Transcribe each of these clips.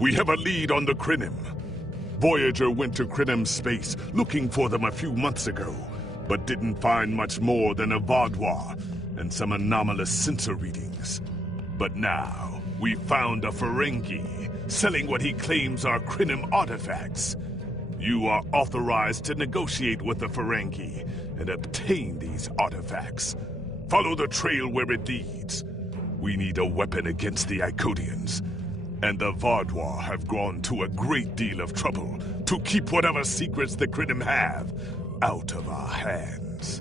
We have a lead on the Krinim. Voyager went to Krinim space looking for them a few months ago, but didn't find much more than a Vaadwaur and some anomalous sensor readings. But now, we found a Ferengi selling what he claims are Krinim artifacts. You are authorized to negotiate with the Ferengi and obtain these artifacts. Follow the trail where it leads. We need a weapon against the Icodians. And the Vaadwaur have gone to a great deal of trouble to keep whatever secrets the Krinim have out of our hands.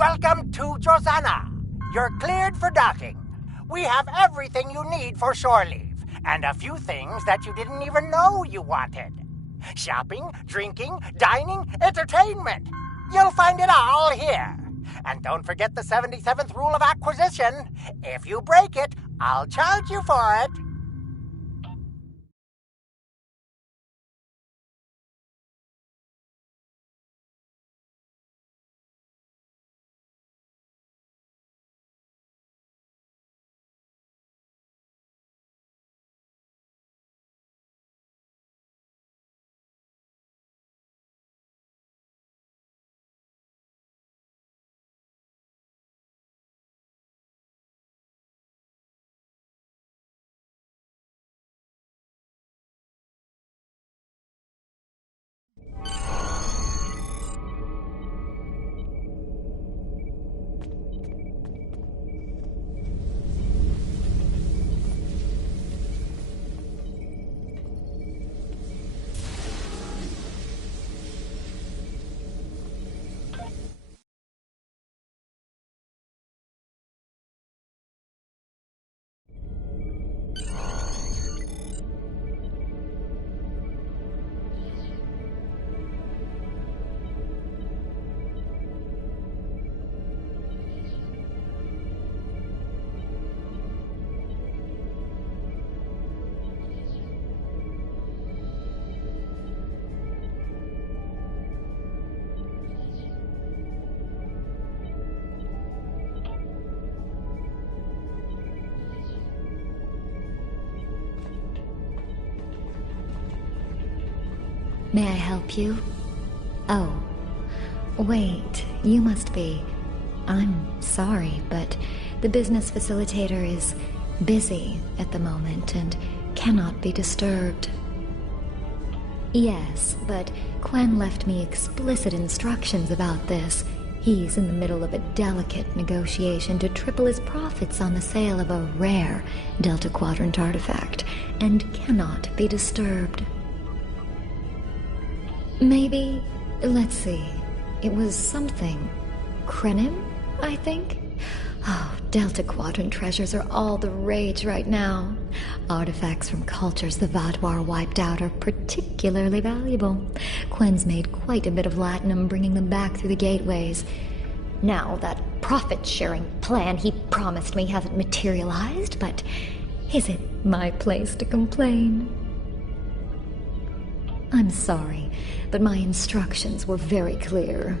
Welcome to Josana. You're cleared for docking. We have everything you need for shore leave, and a few things that you didn't even know you wanted. Shopping, drinking, dining, entertainment. You'll find it all here. And don't forget the 77th rule of acquisition. If you break it, I'll charge you for it. May I help you? Oh, wait, you must be... I'm sorry, but the business facilitator is busy at the moment and cannot be disturbed. Yes, but Quen left me explicit instructions about this. He's in the middle of a delicate negotiation to triple his profits on the sale of a rare Delta Quadrant artifact, and cannot be disturbed. Maybe, let's see, it was something Krenim, I think? Oh, Delta Quadrant treasures are all the rage right now. Artifacts from cultures the Vaadwaur wiped out are particularly valuable. Quen's made quite a bit of latinum bringing them back through the gateways. Now, that profit-sharing plan he promised me hasn't materialized, but is it my place to complain? I'm sorry, but my instructions were very clear.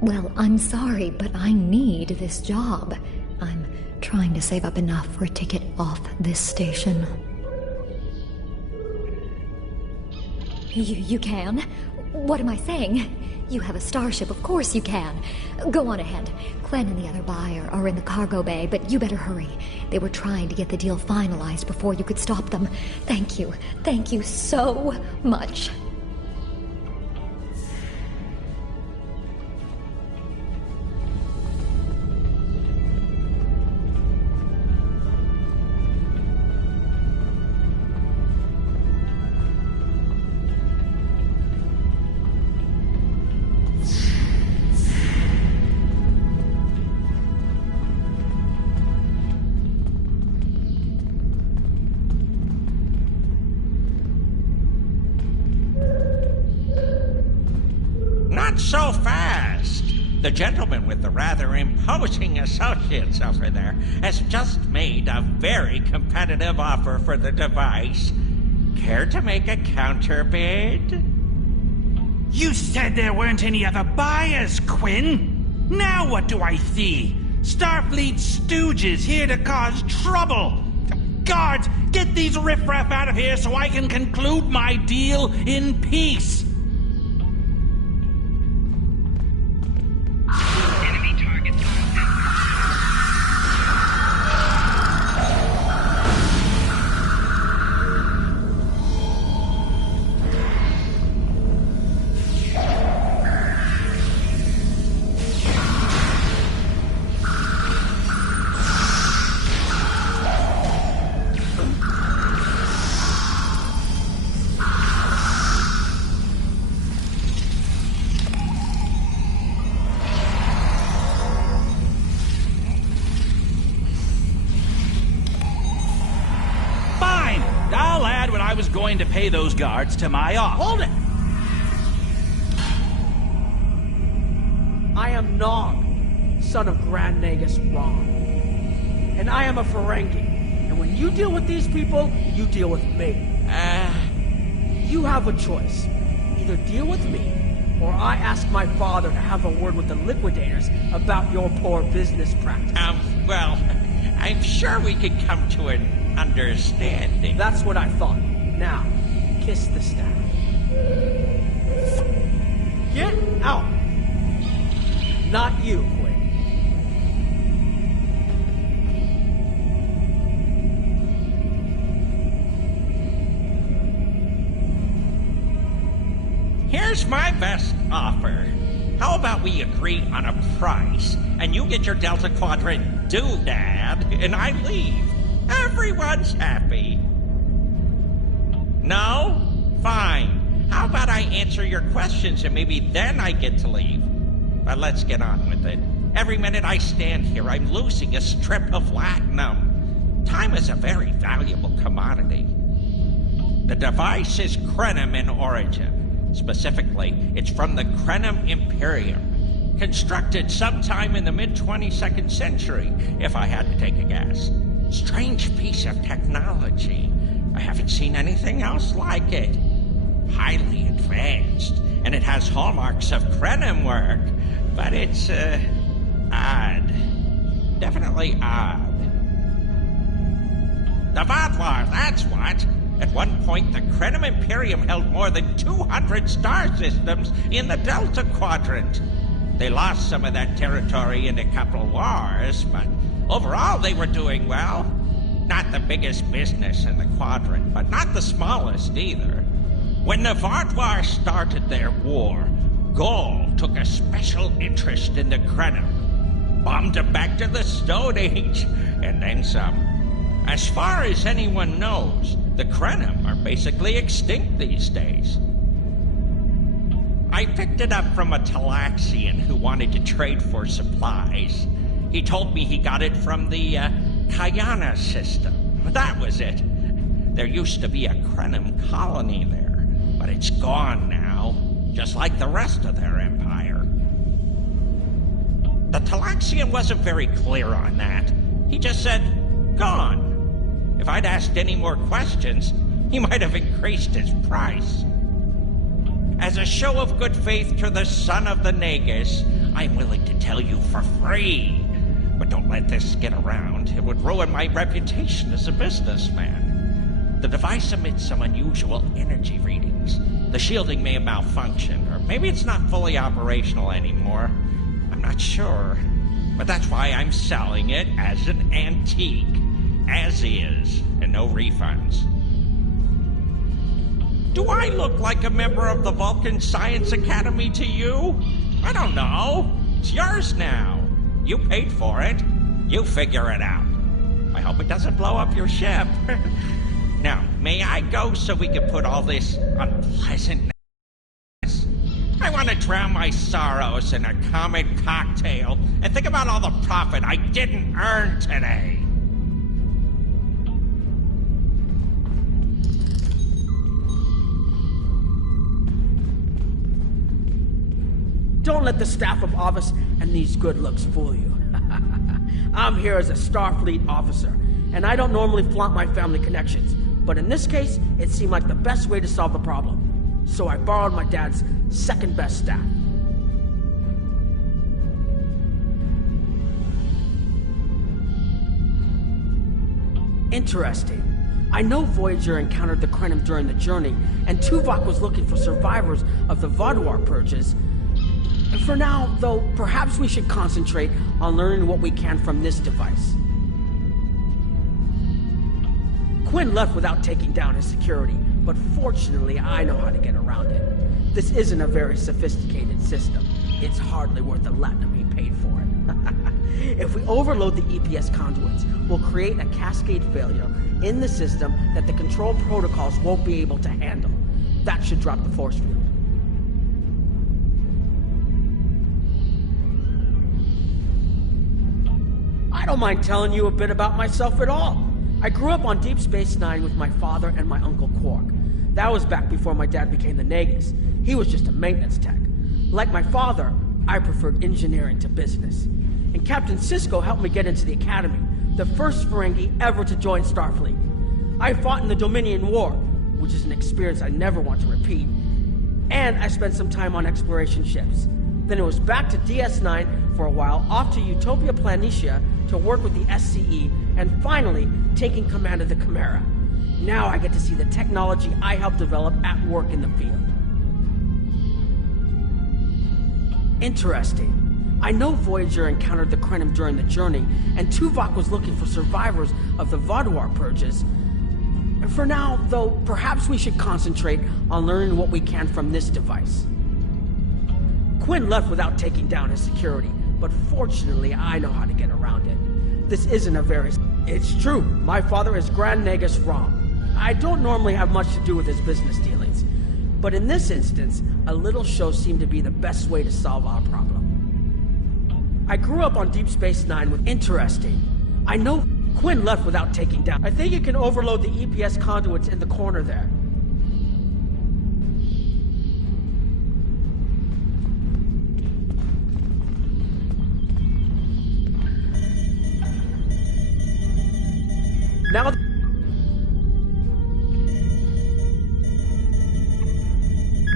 Well, I'm sorry, but I need this job. I'm trying to save up enough for a ticket off this station. You can? What am I saying? You have a starship, of course you can. Go on ahead. Quen and the other buyer are in the cargo bay, but you better hurry. They were trying to get the deal finalized before you could stop them. Thank you. Thank you so much. So fast! The gentleman with the rather imposing associates over there has just made a very competitive offer for the device. Care to make a counterbid? You said there weren't any other buyers, Quinn. Now what do I see? Starfleet stooges here to cause trouble. Guards, get these riffraff out of here so I can conclude my deal in peace. Going to pay those guards to my offer. Hold it! I am Nog, son of Grand Nagus Ron. And I am a Ferengi. And when you deal with these people, you deal with me. You have a choice. Either deal with me, or I ask my father to have a word with the liquidators about your poor business practice. Well, I'm sure we could come to an understanding. That's what I thought. Now, kiss the staff. Get out! Not you, Quinn. Here's my best offer. How about we agree on a price, and you get your Delta Quadrant doodad, and I leave. Everyone's happy. No? Fine. How about I answer your questions and maybe then I get to leave? But let's get on with it. Every minute I stand here, I'm losing a strip of latinum. Time is a very valuable commodity. The device is Krenim in origin. Specifically, it's from the Krenim Imperium. Constructed sometime in the mid-22nd century, if I had to take a guess. Strange piece of technology. I haven't seen anything else like it. Highly advanced, and it has hallmarks of Krenim work, but it's, odd. Definitely odd. The Vaadwaur, that's what. At one point, the Krenim Imperium held more than 200 star systems in the Delta Quadrant. They lost some of that territory in a couple wars, but overall they were doing well. Not the biggest business in the quadrant, but not the smallest either. When the Vaadwaur started their war, Gaul took a special interest in the Krenim, bombed them back to the Stone Age, and then some. As far as anyone knows, the Krenim are basically extinct these days. I picked it up from a Talaxian who wanted to trade for supplies. He told me he got it from the Kayana system. That was it. There used to be a Krenim colony there, but it's gone now, just like the rest of their empire. The Talaxian wasn't very clear on that. He just said, gone. If I'd asked any more questions, he might have increased his price. As a show of good faith to the son of the Nagus, I'm willing to tell you for free. But don't let this get around. It would ruin my reputation as a businessman. The device emits some unusual energy readings. The shielding may have malfunctioned, or maybe it's not fully operational anymore. I'm not sure. But that's why I'm selling it as an antique. As is, and no refunds. Do I look like a member of the Vulcan Science Academy to you? I don't know. It's yours now. You paid for it. You figure it out. I hope it doesn't blow up your ship. Now, may I go so we can put all this unpleasantness? I want to drown my sorrows in a common cocktail and think about all the profit I didn't earn today. Don't let the staff of Avis and these good looks fool you. I'm here as a Starfleet officer, and I don't normally flaunt my family connections, but in this case, it seemed like the best way to solve the problem. So I borrowed my dad's second best staff. Interesting. I know Voyager encountered the Krenim during the journey, and Tuvok was looking for survivors of the Vaadwaur purges. For now, though, perhaps we should concentrate on learning what we can from this device. Quinn left without taking down his security, but fortunately I know how to get around it. This isn't a very sophisticated system. It's hardly worth the latinum he paid for it. If we overload the EPS conduits, we'll create a cascade failure in the system that the control protocols won't be able to handle. That should drop the force field. I don't mind telling you a bit about myself at all. I grew up on Deep Space Nine with my father and my uncle Quark. That was back before my dad became the Nagus. He was just a maintenance tech. Like my father, I preferred engineering to business. And Captain Sisko helped me get into the Academy, the first Ferengi ever to join Starfleet. I fought in the Dominion War, which is an experience I never want to repeat. And I spent some time on exploration ships. Then it was back to DS9 for a while, off to Utopia Planitia to work with the SCE, and finally taking command of the Chimera. Now I get to see the technology I helped develop at work in the field. Interesting. I know Voyager encountered the Krenim during the journey, and Tuvok was looking for survivors of the Vaadwaur purges. For now, though, perhaps we should concentrate on learning what we can from this device. Quinn left without taking down his security, but fortunately I know how to get around it. This isn't a very... It's true, my father is Grand Nagus Rom. I don't normally have much to do with his business dealings, but in this instance, a little show seemed to be the best way to solve our problem. I grew up on Deep Space Nine with... Interesting. I know Quinn left without taking down... I think you can overload the EPS conduits in the corner there.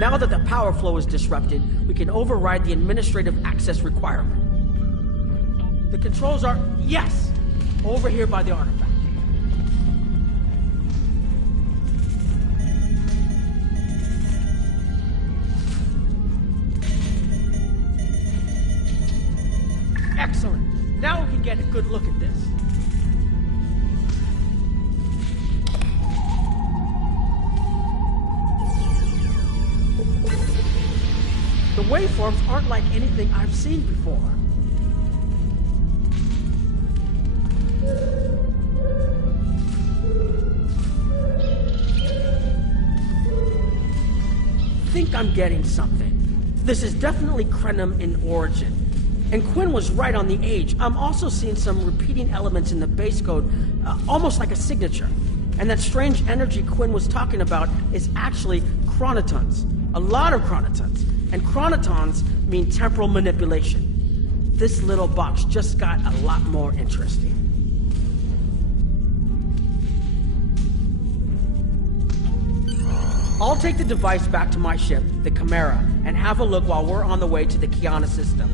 Now that the power flow is disrupted, we can override the administrative access requirement. The controls are... Yes! Over here by the artifact. Excellent. Now we can get a good look at this. The waveforms aren't like anything I've seen before. I think I'm getting something. This is definitely Krenim in origin. And Quinn was right on the age. I'm also seeing some repeating elements in the base code, almost like a signature. And that strange energy Quinn was talking about is actually chronotons. A lot of chronotons. And chronotons mean temporal manipulation. This little box just got a lot more interesting. I'll take the device back to my ship, the Chimera, and have a look while we're on the way to the Kiana system.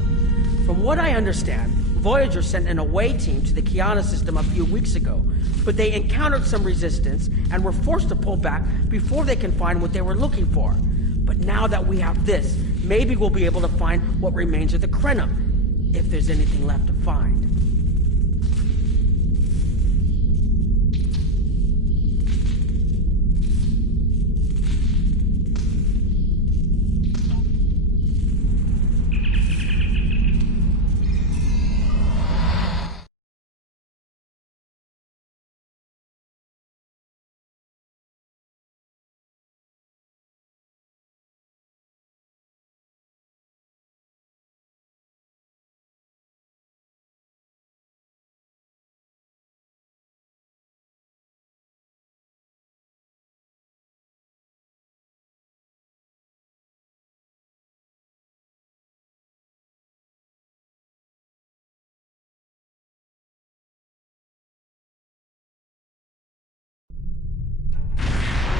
From what I understand, Voyager sent an away team to the Kiana system a few weeks ago, but they encountered some resistance and were forced to pull back before they can find what they were looking for. But now that we have this, maybe we'll be able to find what remains of the Krenim, if there's anything left to find.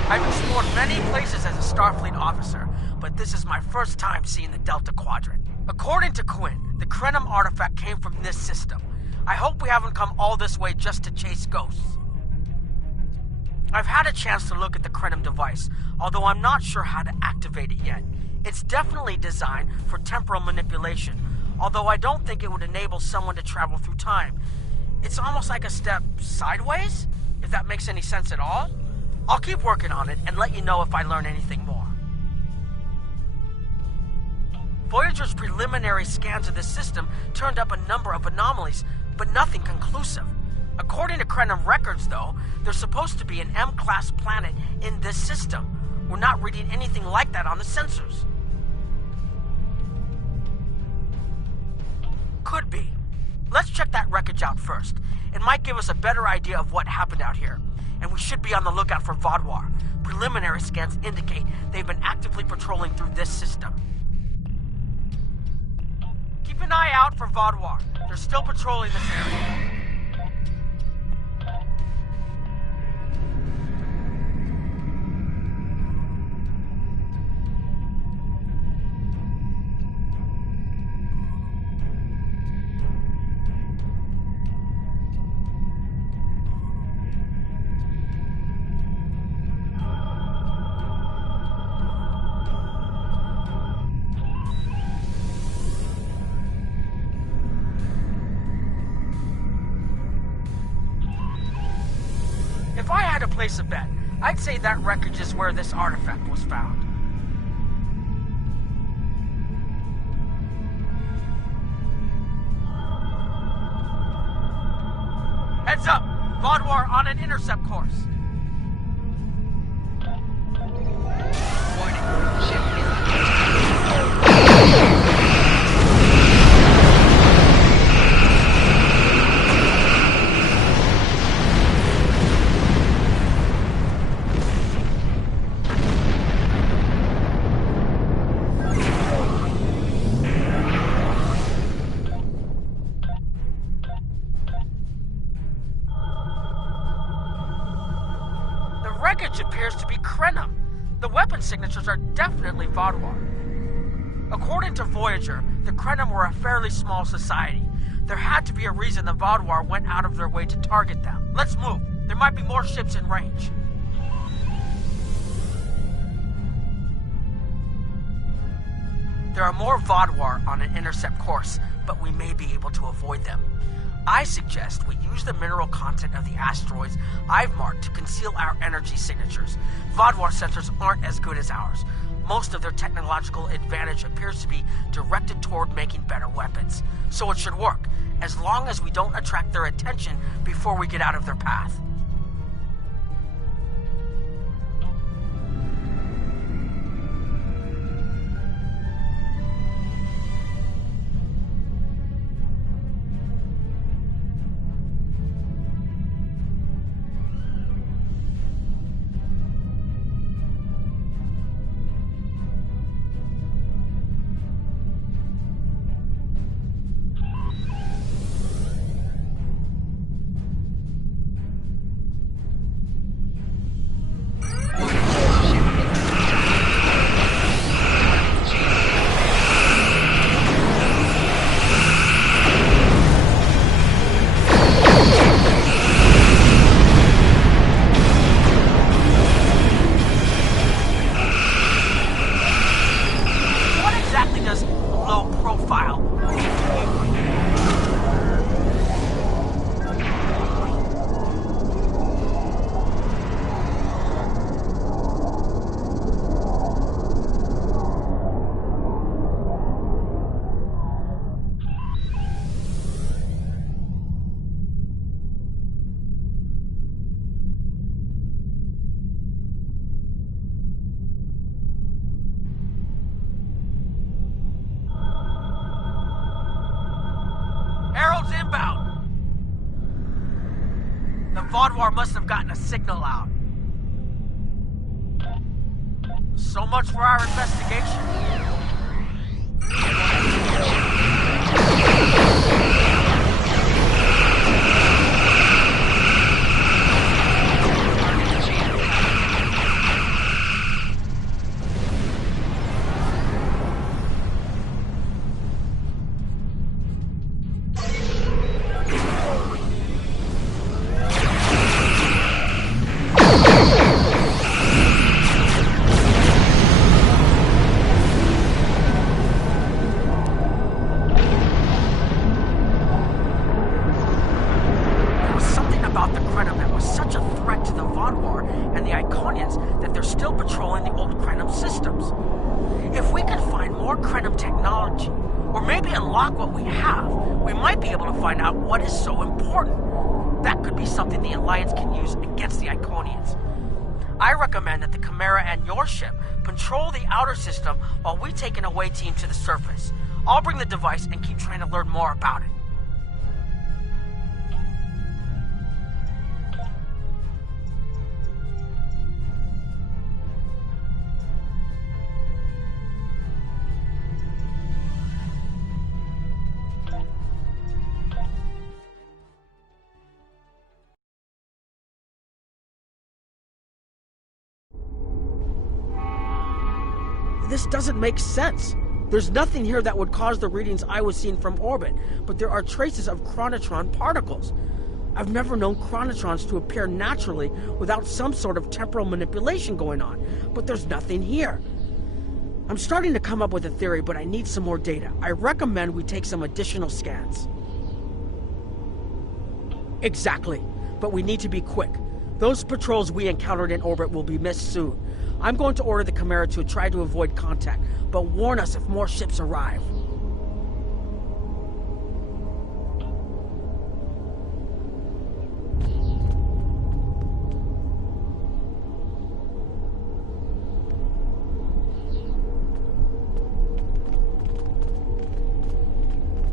I've explored many places as a Starfleet officer, but this is my first time seeing the Delta Quadrant. According to Quinn, the Krenim artifact came from this system. I hope we haven't come all this way just to chase ghosts. I've had a chance to look at the Krenim device, although I'm not sure how to activate it yet. It's definitely designed for temporal manipulation, although I don't think it would enable someone to travel through time. It's almost like a step sideways, if that makes any sense at all. I'll keep working on it and let you know if I learn anything more. Voyager's preliminary scans of this system turned up a number of anomalies, but nothing conclusive. According to Krenim records, though, there's supposed to be an M-class planet in this system. We're not reading anything like that on the sensors. Could be. Let's check that wreckage out first. It might give us a better idea of what happened out here. And we should be on the lookout for Vaadwaur. Preliminary scans indicate they've been actively patrolling through this system. Keep an eye out for Vaadwaur. They're still patrolling this area. If I had to place a bet, I'd say that wreckage is where this artifact was found. Heads up! Vaadwaur on an intercept course. Warning. Ship is wreckage appears to be Krenim. The weapon signatures are definitely Vaadwaur. According to Voyager, the Krenim were a fairly small society. There had to be a reason the Vaadwaur went out of their way to target them. Let's move. There might be more ships in range. There are more Vaadwaur on an intercept course, but we may be able to avoid them. I suggest we use the mineral content of the asteroids I've marked to conceal our energy signatures. Vaadwaur sensors aren't as good as ours. Most of their technological advantage appears to be directed toward making better weapons. So it should work, as long as we don't attract their attention before we get out of their path. Inbound! The Vaudouar must have gotten a signal out. So much for our investigation. Control the outer system while we take an away team to the surface. I'll bring the device and keep trying to learn more about it. This doesn't make sense. There's nothing here that would cause the readings I was seeing from orbit, but there are traces of chronotron particles. I've never known chronotrons to appear naturally without some sort of temporal manipulation going on, but there's nothing here. I'm starting to come up with a theory, but I need some more data. I recommend we take some additional scans. Exactly, but we need to be quick. Those patrols we encountered in orbit will be missed soon. I'm going to order the Chimera to try to avoid contact, but warn us if more ships arrive.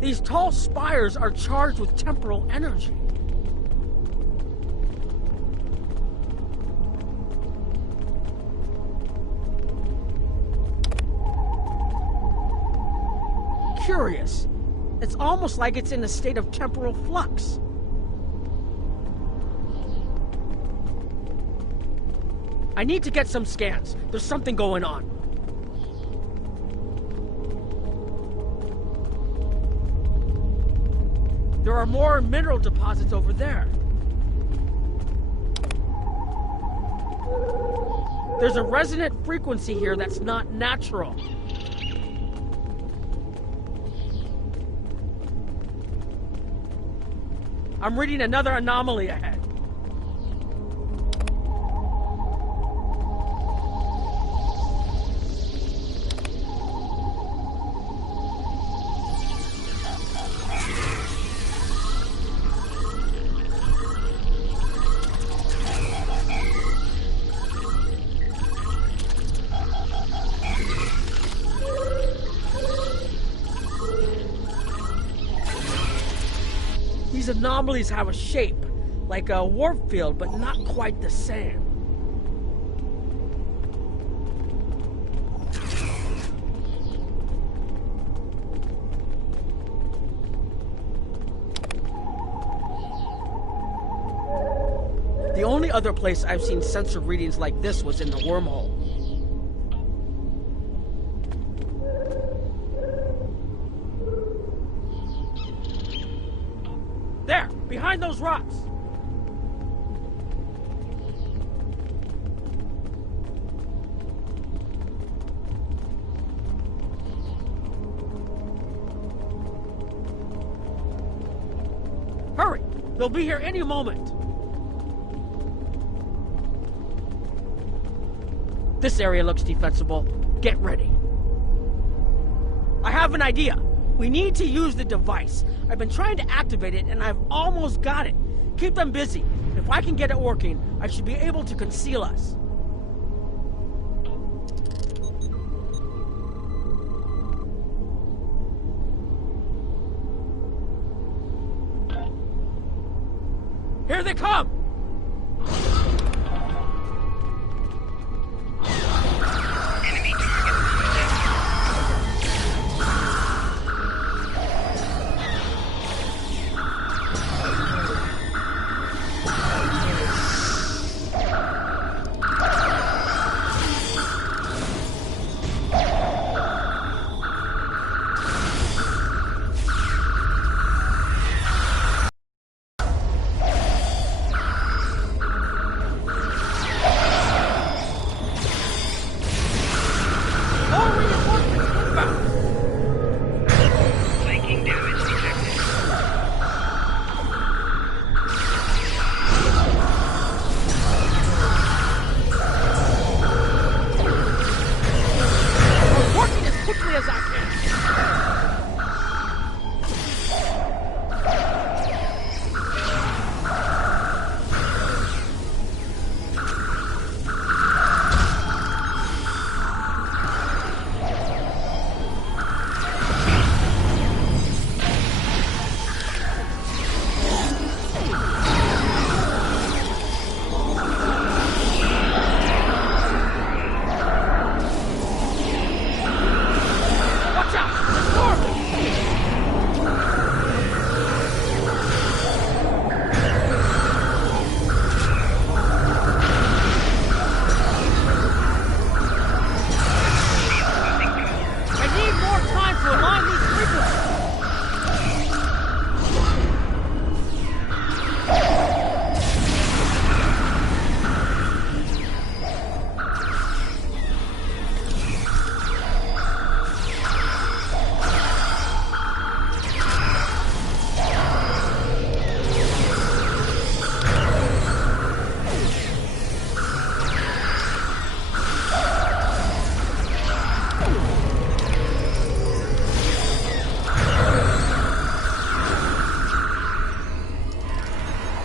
These tall spires are charged with temporal energy. Curious. It's almost like it's in a state of temporal flux. I need to get some scans. There's something going on. There are more mineral deposits over there. There's a resonant frequency here that's not natural. I'm reading another anomaly ahead. These anomalies have a shape, like a warp field, but not quite the same. The only other place I've seen sensor readings like this was in the wormhole. There, behind those rocks. Hurry, they'll be here any moment. This area looks defensible. Get ready. I have an idea. We need to use the device. I've been trying to activate it, and I've almost got it. Keep them busy. If I can get it working, I should be able to conceal us. Here they come!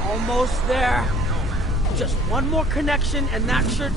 Almost there. Just one more connection and that should...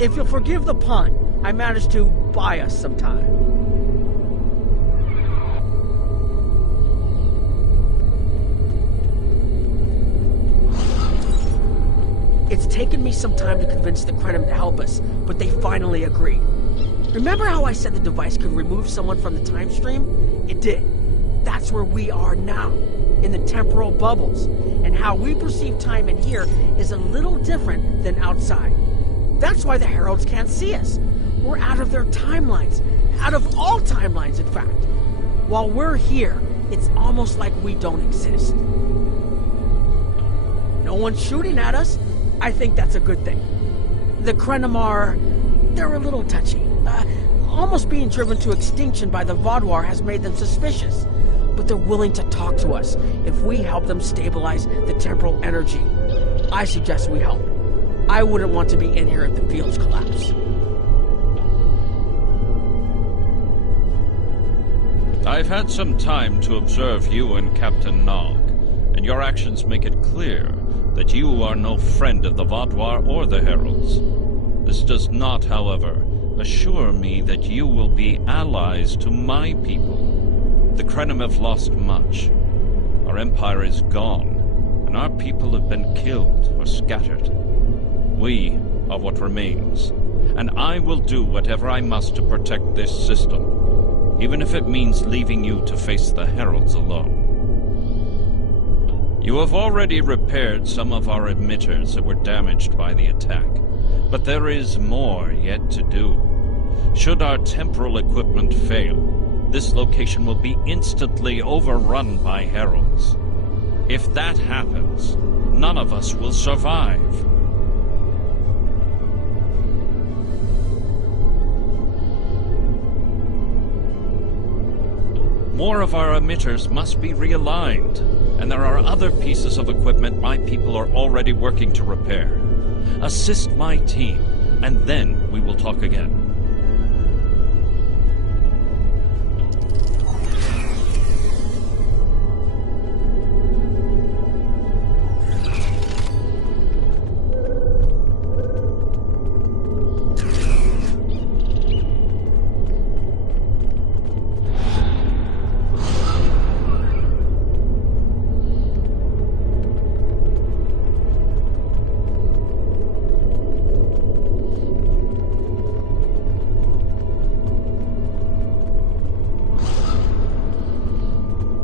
If you'll forgive the pun, I managed to buy us some time. It's taken me some time to convince the Krenim to help us, but they finally agreed. Remember how I said the device could remove someone from the time stream? It did. That's where we are now, in the temporal bubbles. And how we perceive time in here is a little different than outside. That's why the Heralds can't see us. We're out of their timelines. Out of all timelines, in fact. While we're here, it's almost like we don't exist. No one's shooting at us. I think that's a good thing. The Krenim they're a little touchy. Almost being driven to extinction by the Vaadwaur has made them suspicious. But they're willing to talk to us if we help them stabilize the temporal energy. I suggest we help. I wouldn't want to be in here if the fields collapse. I've had some time to observe you and Captain Nog, and your actions make it clear that you are no friend of the Vaadwaur or the Heralds. This does not, however, assure me that you will be allies to my people. The Krenim have lost much. Our empire is gone, and our people have been killed or scattered. We are what remains, and I will do whatever I must to protect this system, even if it means leaving you to face the Heralds alone. You have already repaired some of our emitters that were damaged by the attack, but there is more yet to do. Should our temporal equipment fail, this location will be instantly overrun by Heralds. If that happens, none of us will survive. More of our emitters must be realigned, and there are other pieces of equipment my people are already working to repair. Assist my team, and then we will talk again.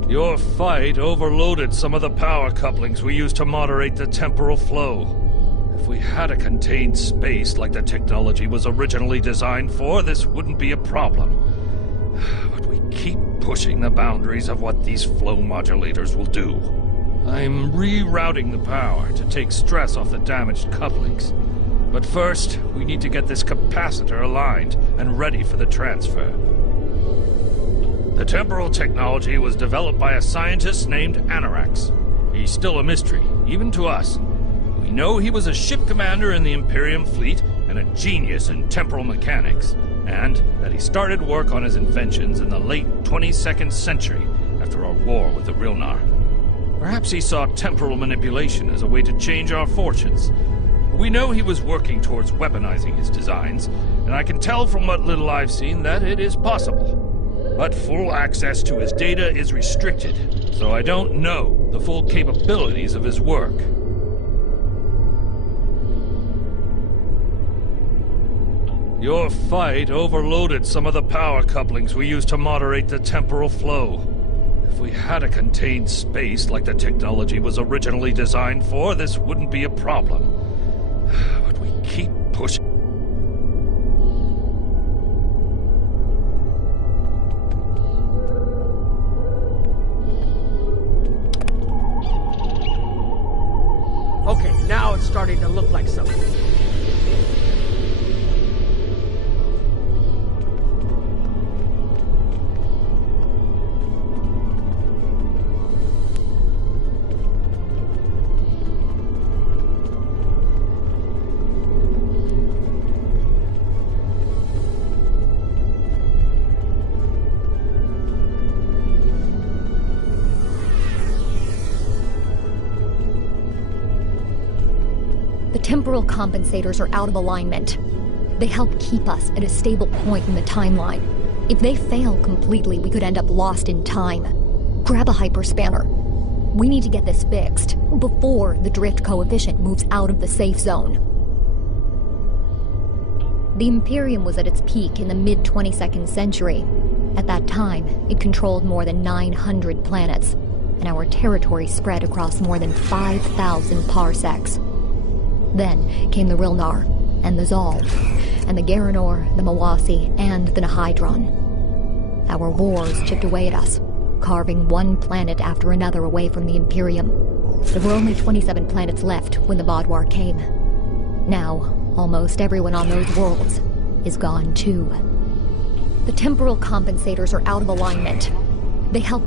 Your fight overloaded some of the power couplings we used to moderate the temporal flow. If we had a contained space like the technology was originally designed for, this wouldn't be a problem. But we keep pushing the boundaries of what these flow modulators will do. I'm rerouting the power to take stress off the damaged couplings. But first, we need to get this capacitor aligned and ready for the transfer. The temporal technology was developed by a scientist named Anorax. He's still a mystery, even to us. We know he was a ship commander in the Imperium fleet and a genius in temporal mechanics, and that he started work on his inventions in the late 22nd century after our war with the Rilnar. Perhaps he saw temporal manipulation as a way to change our fortunes. We know he was working towards weaponizing his designs, and I can tell from what little I've seen that it is possible. But full access to his data is restricted, so I don't know the full capabilities of his work. Your fight overloaded some of the power couplings we used to moderate the temporal flow. If we had a contained space like the technology was originally designed for, this wouldn't be a problem. But we keep pushing. Okay, now it's starting to look like something. The temporal compensators are out of alignment. They help keep us at a stable point in the timeline. If they fail completely, we could end up lost in time. Grab a hyperspanner. We need to get this fixed before the drift coefficient moves out of the safe zone. The Imperium was at its peak in the mid-22nd century. At that time, it controlled more than 900 planets, and our territory spread across more than 5,000 parsecs. Then came the Rilnar, and the Zolv, and the Garanor, the Mawasi, and the Nihydron. Our wars chipped away at us, carving one planet after another away from the Imperium. There were only 27 planets left when the Vaadwaur came. Now, almost everyone on those worlds is gone too. The temporal compensators are out of alignment. They help...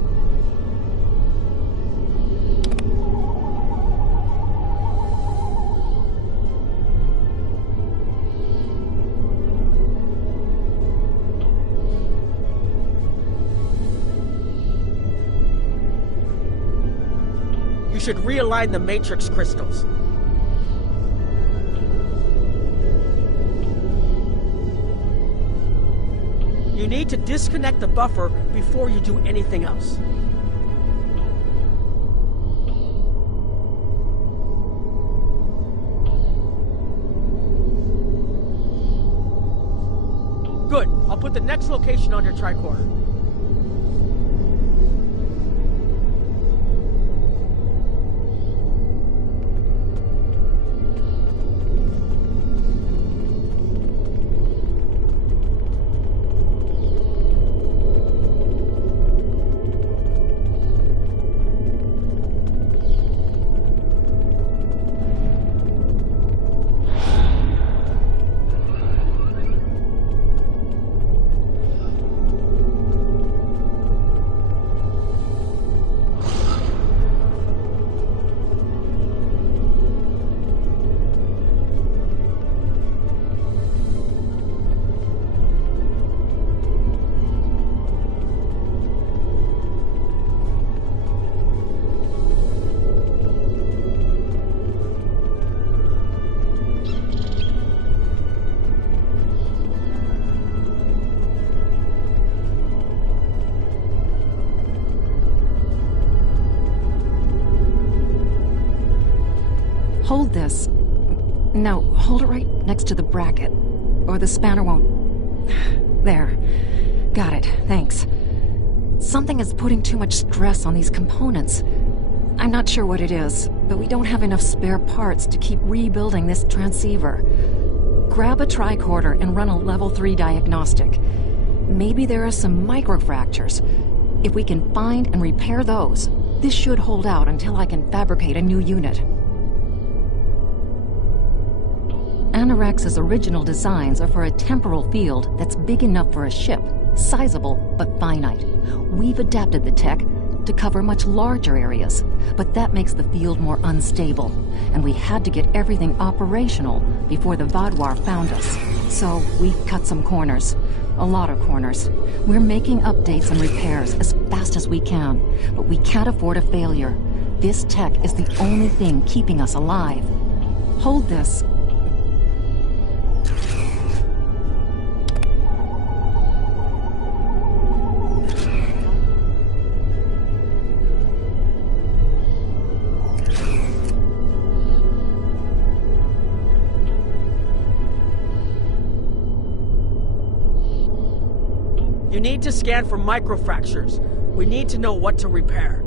You should realign the matrix crystals. You need to disconnect the buffer before you do anything else. Good. I'll put the next location on your tricorder. Hold this. No, hold it right next to the bracket, or the spanner won't... There. Got it, thanks. Something is putting too much stress on these components. I'm not sure what it is, but we don't have enough spare parts to keep rebuilding this transceiver. Grab a tricorder and run a level 3 diagnostic. Maybe there are some microfractures. If we can find and repair those, this should hold out until I can fabricate a new unit. Anorax's original designs are for a temporal field that's big enough for a ship, sizable but finite. We've adapted the tech to cover much larger areas, but that makes the field more unstable, and we had to get everything operational before the Vaadwaur found us. So we've cut some corners. A lot of corners. We're making updates and repairs as fast as we can, but we can't afford a failure. This tech is the only thing keeping us alive. Hold this. You need to scan for microfractures. We need to know what to repair.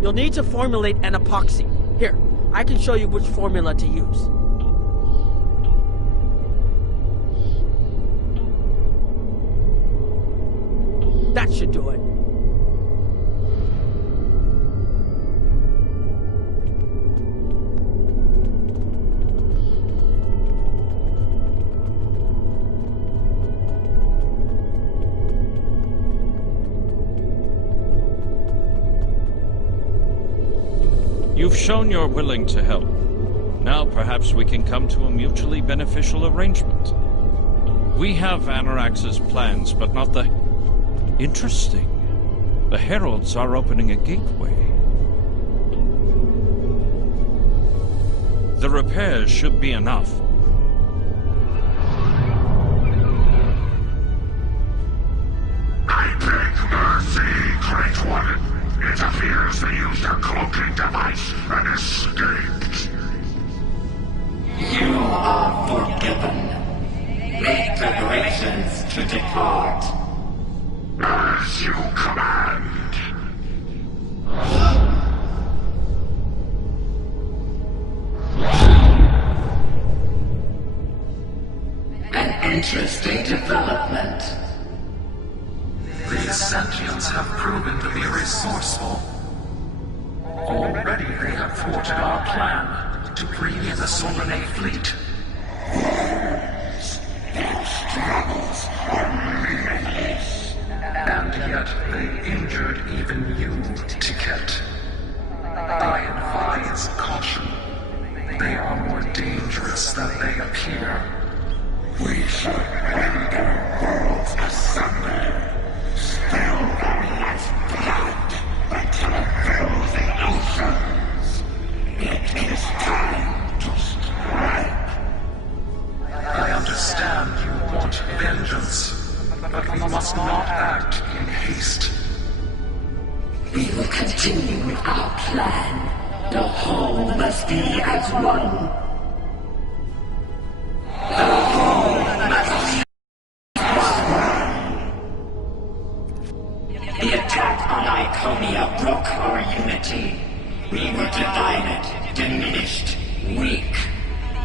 You'll need to formulate an epoxy. Here, I can show you which formula to use. That should do it. You've shown you're willing to help. Now perhaps we can come to a mutually beneficial arrangement. We have Anorax's plans, but not the... Interesting. The Heralds are opening a gateway. The repairs should be enough. I beg mercy, Great One. It appears they used a cloaking device and escaped. You are forgiven. Make preparations to depart. As you command. An interesting development. These sentients have proven to be resourceful. Already they have thwarted our plan to bring in the Solanae fleet. Their struggles are meaningless. And yet they injured even you, Ticket. I advise caution. They are more dangerous than they appear. We should render worlds asunder. Spill them as blood until it fills the oceans. It is time to strike. I understand you want vengeance, but we must not act in haste. We will continue with our plan. The whole must be as one. The attack on Iconia broke our unity. We were divided, diminished, weak.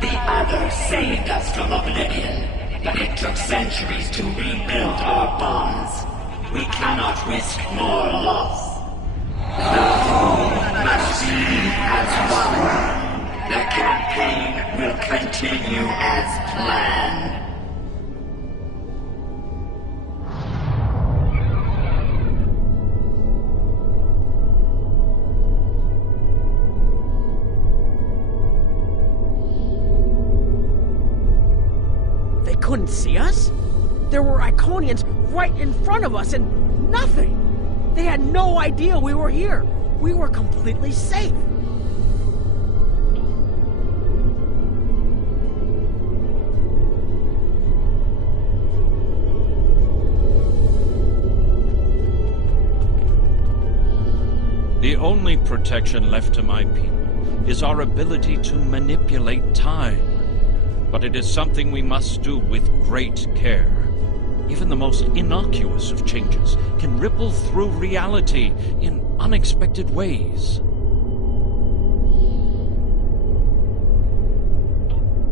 The others saved us from oblivion, but it took centuries to rebuild our bonds. We cannot risk more loss. The whole must be as one. The campaign will continue as planned. They couldn't see us? There were Iconians right in front of us and nothing! They had no idea we were here. We were completely safe. The only protection left to my people is our ability to manipulate time. But it is something we must do with great care. Even the most innocuous of changes can ripple through reality in unexpected ways.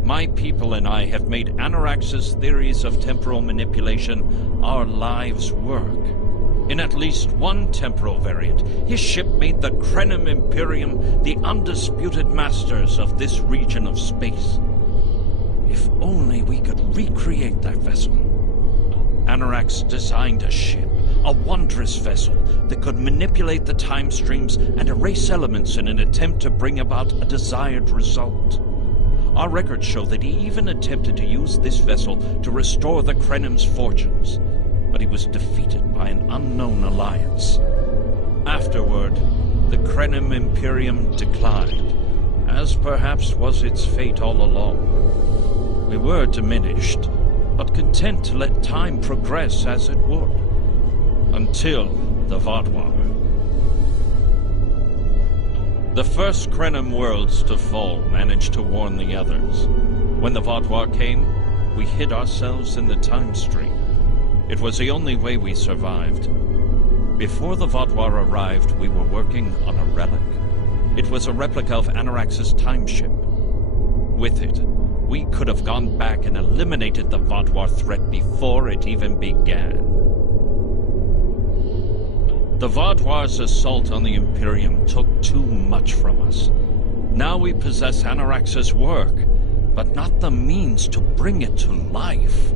My people and I have made Anarax's theories of temporal manipulation our lives' work. In at least one temporal variant, his ship made the Krenim Imperium the undisputed masters of this region of space. If only we could recreate that vessel. Anarax designed a ship, a wondrous vessel that could manipulate the time streams and erase elements in an attempt to bring about a desired result. Our records show that he even attempted to use this vessel to restore the Krenim's fortunes, but he was defeated by an unknown alliance. Afterward, the Krenim Imperium declined, as perhaps was its fate all along. We were diminished, but content to let time progress as it would, until the Vaadwaur. The first Krenim worlds to fall managed to warn the others. When the Vaadwaur came, we hid ourselves in the time stream. It was the only way we survived. Before the Vaadwaur arrived, we were working on a relic. It was a replica of Anarax's time ship. With it, we could have gone back and eliminated the Vaadwaur threat before it even began. The Vaadwaur's assault on the Imperium took too much from us. Now we possess Anarax's work, but not the means to bring it to life.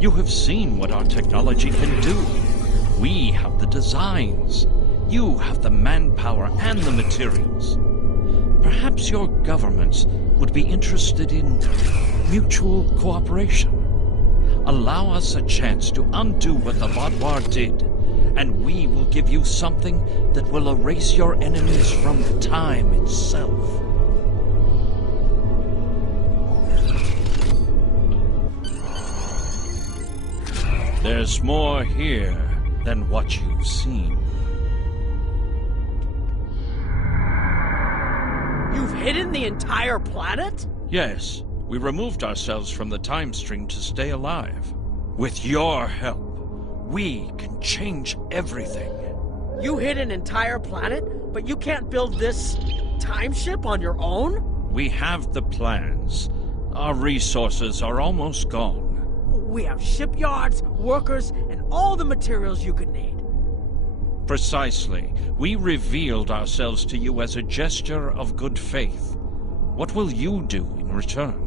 You have seen what our technology can do. We have the designs. You have the manpower and the materials. Perhaps your governments would be interested in mutual cooperation. Allow us a chance to undo what the Vaadwaur did, and we will give you something that will erase your enemies from time itself. There's more here than what you've seen. You've hidden the entire planet? Yes, we removed ourselves from the time stream to stay alive. With your help, we can change everything. You hid an entire planet, but you can't build this time ship on your own? We have the plans. Our resources are almost gone. We have shipyards, workers, and all the materials you could need. Precisely. We revealed ourselves to you as a gesture of good faith. What will you do in return?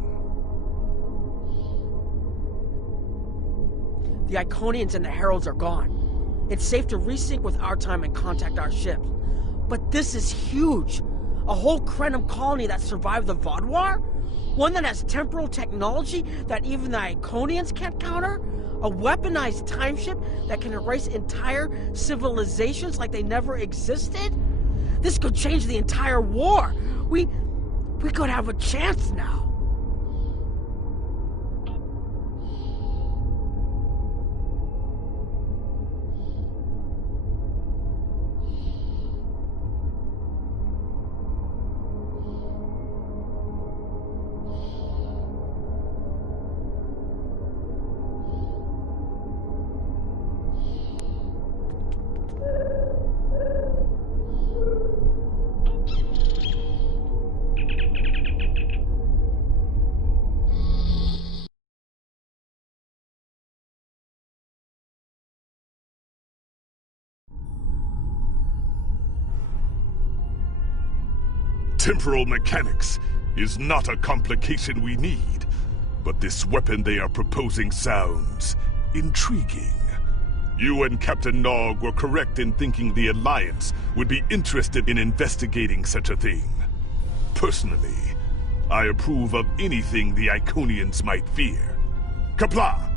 The Iconians and the Heralds are gone. It's safe to resync with our time and contact our ships. But this is huge. A whole Krenim colony that survived the Vaadwaur? One that has temporal technology that even the Iconians can't counter? A weaponized time ship that can erase entire civilizations like they never existed? This could change the entire war. We could have a chance now. Temporal mechanics is not a complication we need, but this weapon they are proposing sounds intriguing. You and Captain Nog were correct in thinking the Alliance would be interested in investigating such a thing. Personally, I approve of anything the Iconians might fear. Qapla'!